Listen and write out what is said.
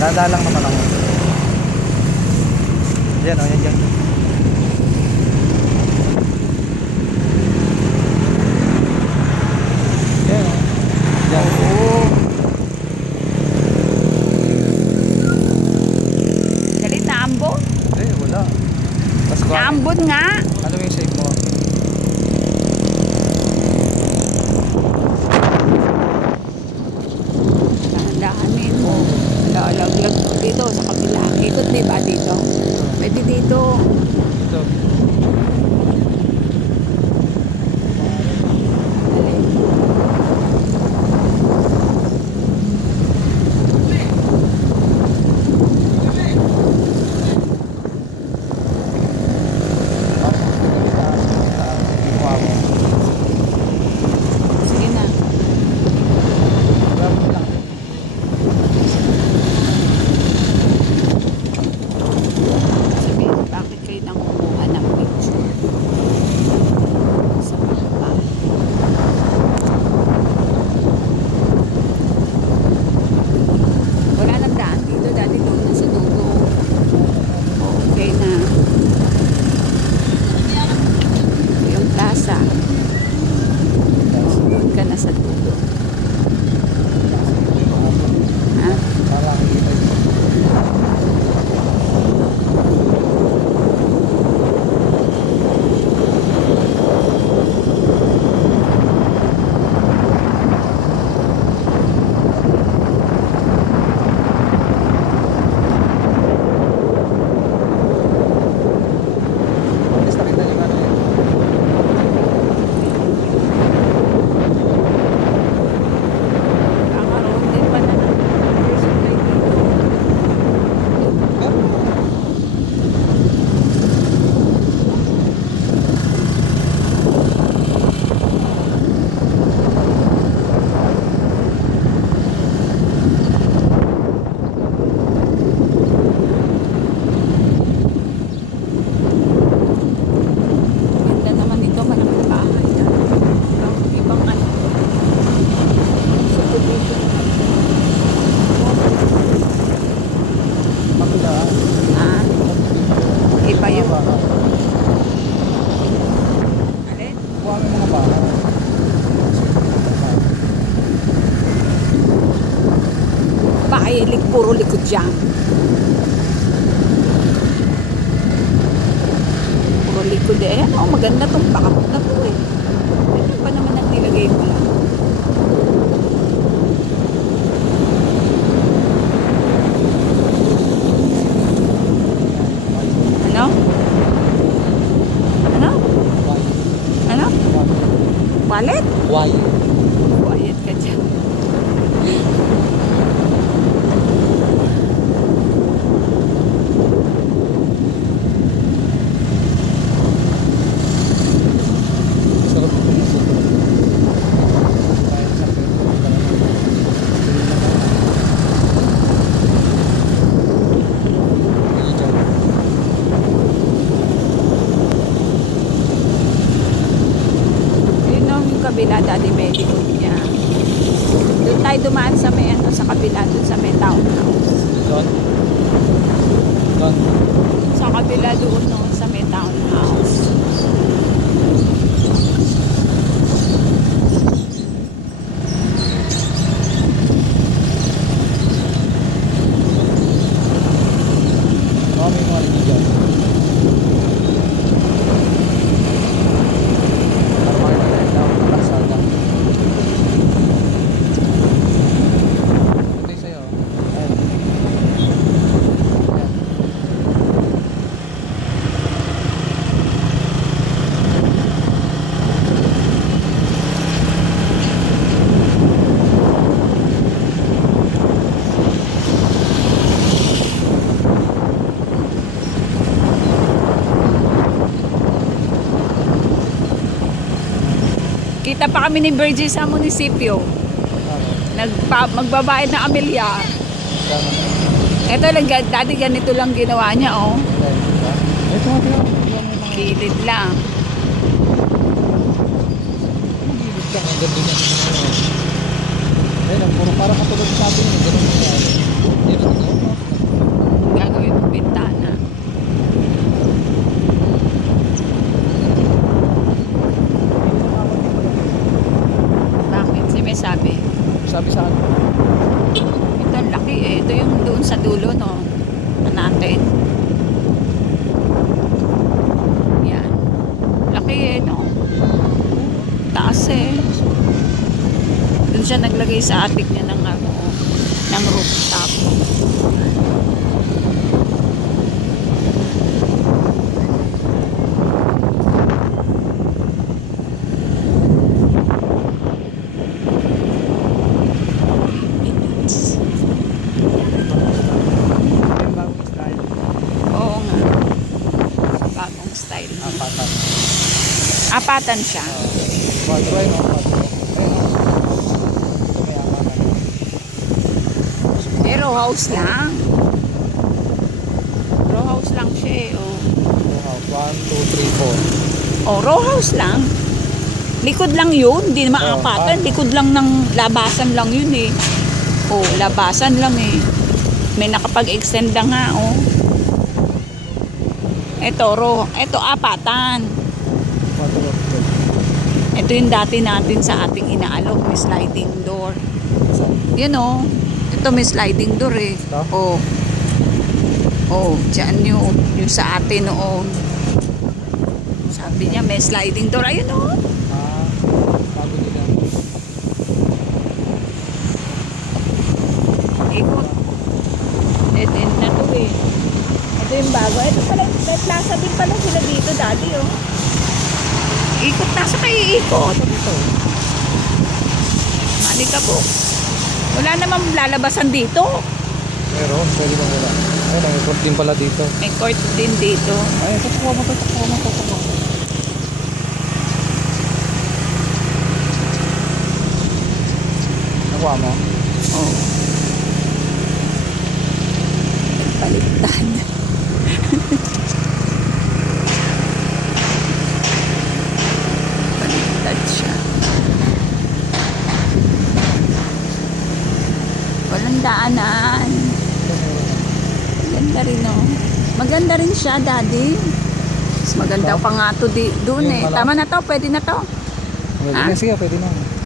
Dada lang naman ako. Yan o, yan. Yan o. Yan. Oo. Galit na ambon? Eh, wala. Tapos kuha. Naambon nga. Ano yung shape mo? Dahan-dahanin mo. Lalaglag dito sa kabila. Ikot di ba dito? Pwede dito. Ito. Sige na. Sabihin, bakit kayo nangunguha ng picture? Sa mapa. Wala nang daan dito. Dati doon na sa dulo. Okay na. Ito yung plaza. Doon ka na sa dulo. Ha? Kakaroon din pala ng supply dito. Ganda naman ito, malaking bahay na. Ibang ano. Subdivision. Makilaan. Ah, iba yung... Alin? Kuha mo mga bahay. Bahay, puro likod dyan. Puro likod eh. Ano, maganda tong bakapot na to eh. Ano pa naman ang nilagay mo lang? Ano? Ano? Ano? Wallet? Why? Quiet ka dyan. Sarap ito ng suko. Yun no, yung kabila, Daddy Medical niya. Doon tayo dumaan sa may ano, sa kabila, doon sa may townhouse. Doon? Doon? Sa kabila doon no, sa may townhouse. May mga lagi dyan. Para makikita na ang kalsada. Ito yung sa'yo. Ayan. Ayan. Kita pa kami ni Virgil sa munisipyo. Magbabayad na amilyar. Ito lang, dati ganito lang ginawa niya, oh. Ito nga pala. Kilid lang. Magilid lang. Ang ganda niya. Ayun, puro parang katulad sa atin. Ganun nangyari. Dito, Ito ang laki eh. Ito yung doon sa dulo, no? Na natin. Yan. Laki eh, no? Taas eh. Doon siya naglagay sa attic niya ng ano, ng rooftop. Yung bagong style. Oo nga. Bagong style. Apatan. Apatan siya. Quadro ay no? Quadro. Ayun no? Ito may apatan. Eh, row house lang. Row house lang siya eh. Oh. Wow, 1, 2, 3, 4. Oh, row house lang. Likod lang yun. Hindi naman Oh, apatan. Likod lang ng labasan lang yun eh. Oh, labasan lang eh. May nakapag-extend lang nga oh. Ito, row. Ito, apatan. Quadro. Ito yung dati natin sa ating inaalok. May sliding door. Yun oh. Ito may sliding door eh. Ito? Oh. Oh, dyan yung sa atin noon. Sabi niya may sliding door. Ayun oh. Bago nila. Ikot. Dead end na to eh. Ito yung bago. Ito pala, may plaza din pala sila dito dati oh. Ikot na sa kayo ikot. Ito. Halika po. Wala namang lalabasan dito. Meron, pwede bang wala. Ayun, may court din pala dito. May court din dito. Ay, tutuwa mo. Nakuha mo? Oh. Baliktad. Baliktad siya. Walang daanan. Maganda rin oh. Maganda rin siya, Daddy. Mas maganda pa nga to doon eh. Yung Tama na to, pwede na to. Pwede Ah? na, sige, pwede na.